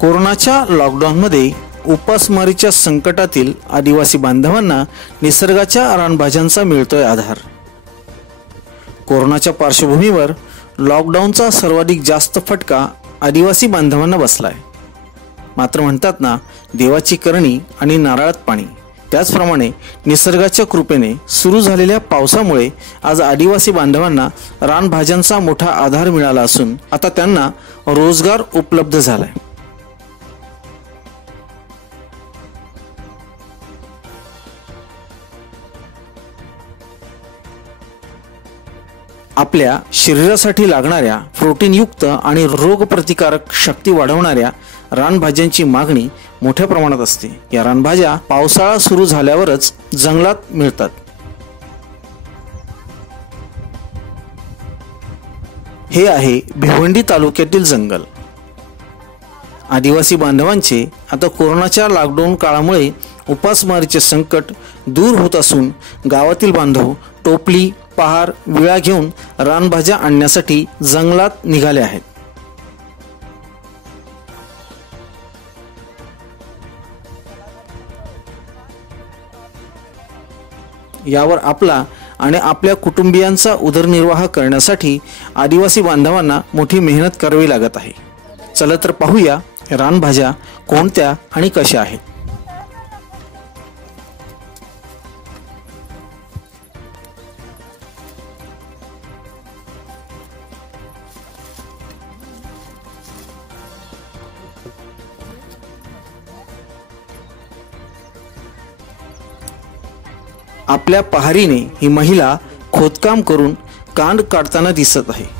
कोरोनाच्या लॉकडाऊनमध्ये उपासमारीच्या संकटातील आदिवासी बांधवांना निसर्गाच्या रानभाज्यांचा मिळतोय आधार। कोरोनाच्या पार्श्वभूमीवर लॉकडाऊनचा सर्वाधिक जास्त फटका आदिवासी बांधवांना बसलाय। मात्र म्हणतात ना, देवाची करणी आणि नारळात पाणी, त्याचप्रमाणे निसर्गाच्या कृपेने सुरू झालेल्या पावसामुळे आज आदिवासी बांधवांना रानभाज्यांचा मोठा आधार मिळाला असून आता त्यांना रोजगार उपलब्ध झालाय। आपल्या शरीरासाठी लागणाऱ्या प्रोटीनयुक्त आणि रोगप्रतिकारक शक्ती वाढवणाऱ्या रानभाज्यांची मागणी मोठ्या प्रमाणात असते। या रानभाज्या पावसाळा सुरू झाल्यावरच जंगलात मिळतात। हे आहे भिवंडी तालुक्यातील जंगल। आदिवासी बांधवांचे आता कोरोनाच्या लॉकडाऊन काळामुळे उपासमारीचे संकट दूर होत असून गावातील बांधव टोपली, पहार, विळा घेऊन रानभाज्या आणण्यासाठी जंगलात निघाले आहेत। यावर आपला आणि आपल्या कुटुंबियांचा उदरनिर्वाह करण्यासाठी आदिवासी बांधवांना मोठी मेहनत करावी लागत आहे। चला तर पाहूया रानभाज्या कोणत्या आणि कशा आहेत। आपल्या पहारीने ही महिला खोदकाम करून कांड काढताना दिसत आहे।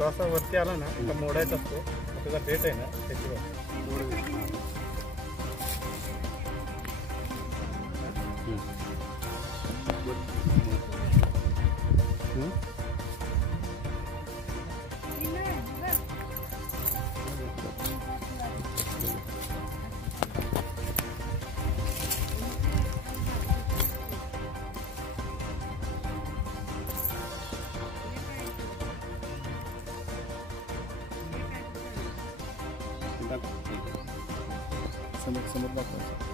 थोडासा वरती आला ना तर मोडायचा असतो, त्याचा बेट आहे ना त्याच्यावर समोर दाखवायचं।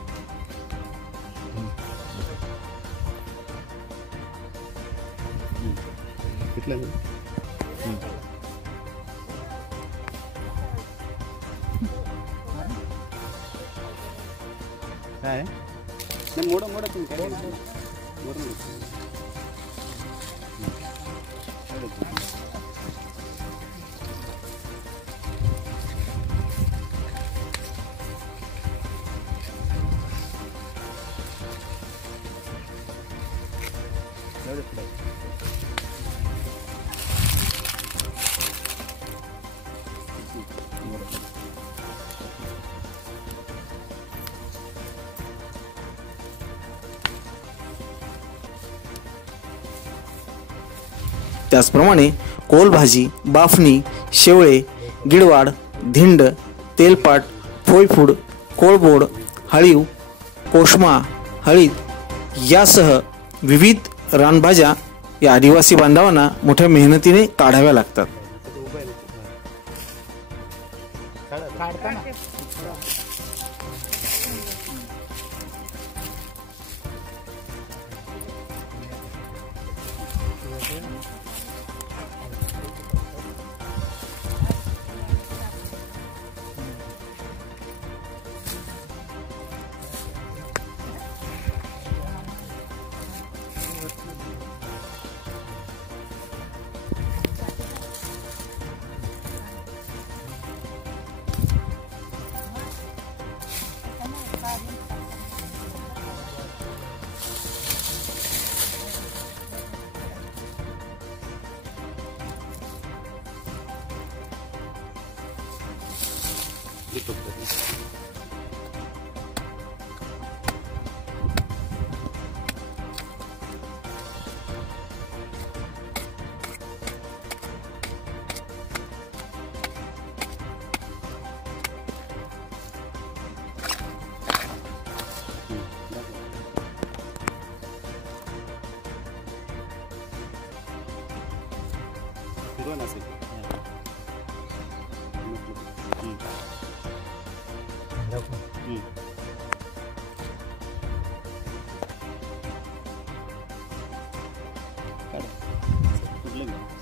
काय नाही मोडा मोडा तुम्ही काय वरून त्याचप्रमाणे कोलभाजी, बाफणी, शेवळे, गिडवाड, धिंड, तेलपाट, फोयफूड, कोळबोड, हळीव, कोशमा, हळीद यासह विविध रानभाज्या या आदिवासी बांधवांना मोठ्या मेहनतीने काढाव्या लागतात.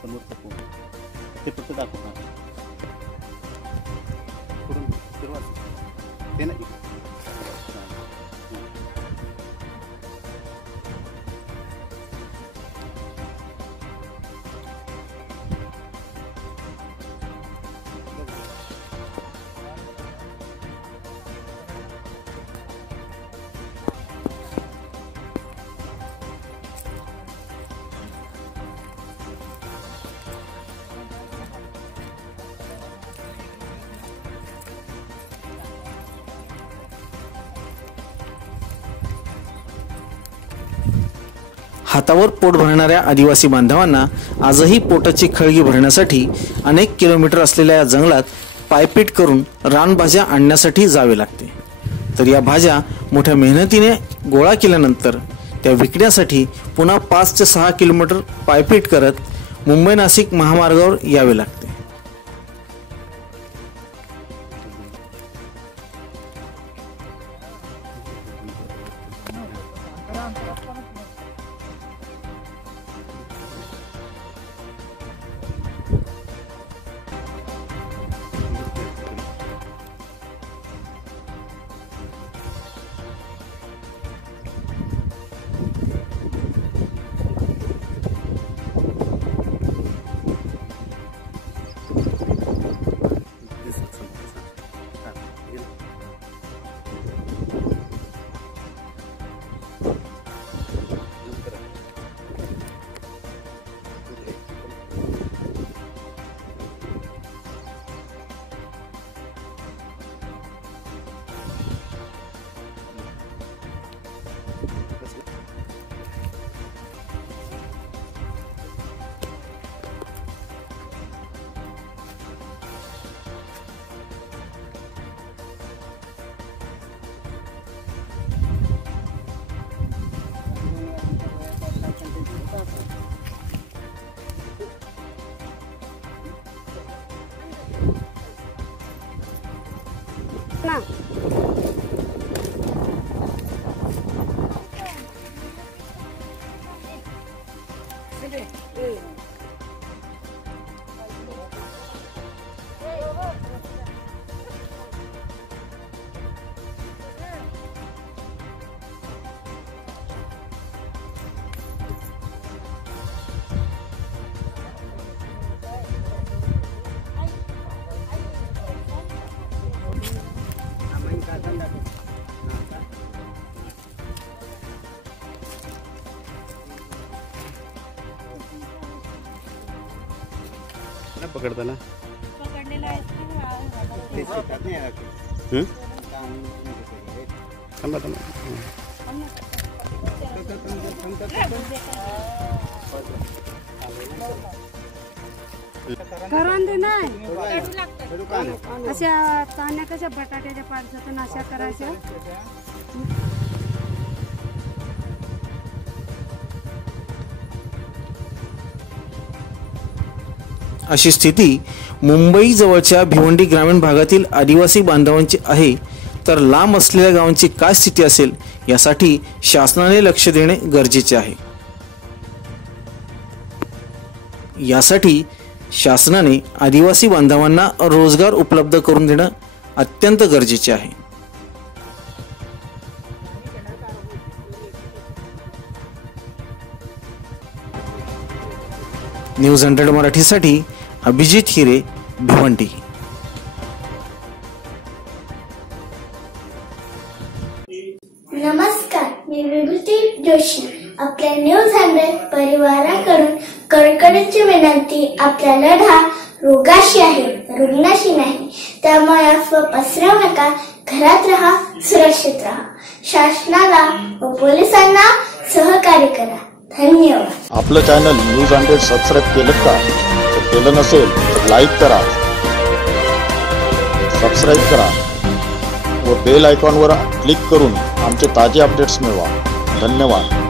समोर ते फक्त दाखव पुढून सुरुवात ते नाही हातावर पोट भरणाऱ्या आदिवासी बांधवांना आजही पोटाची खळगी भरण्यासाठी अनेक किलोमीटर असलेल्या या जंगलात पायपीट करून रानभाज्या आणण्यासाठी जावे लागते. तर या भाज्या मोठ्या मेहनतीने गोळा केल्यानंतर त्या विकण्यासाठी पुन्हा 5 ते 6 किलोमीटर पायपीट करत मुंबई नाशिक महामार्गावर यावे लागते. नाही पकडताना पकडलेला आहे थांबा थांबा. करून दे नाही अशा चांगल्या कशा बटाट्याच्या पाडसातून अशा करायच्या. अशी स्थिती मुंबई जवळच्या भिवंडी ग्रामीण भागातील आदिवासी बांधवांची आहे, तर लांब असलेल्या गावांची काय स्थिती असेल यासाठी शासनाने लक्ष देणे गरजेचे आहे. यासाठी शासनाने आदिवासी बांधवांना रोजगार उपलब्ध करून देणं अत्यंत गरजेचे आहे. न्यूज 100 मराठीसाठी अभिजित हिरे, भिवंडी. नमस्कार, मी विभूती जोशी. आपल्या न्यूज 100 परिवाराकडून कडकडीची विनंती. आपला लढा रोगाशी आहे, रुग्णाशी नाही. त्यामुळे अफवा पसरवू नका. घरात राहा, सुरक्षित राहा. शासनाला व पोलिसांना सहकार्य करा. धन्यवाद. आपलं चॅनल न्यूज 100 सबस्क्राईब केलं का? जर केलं नसेल तर लाईक करा, सबस्क्राईब करा व बेल आयकॉनवर क्लिक करून आमचे ताजे अपडेट्स मिळवा. धन्यवाद.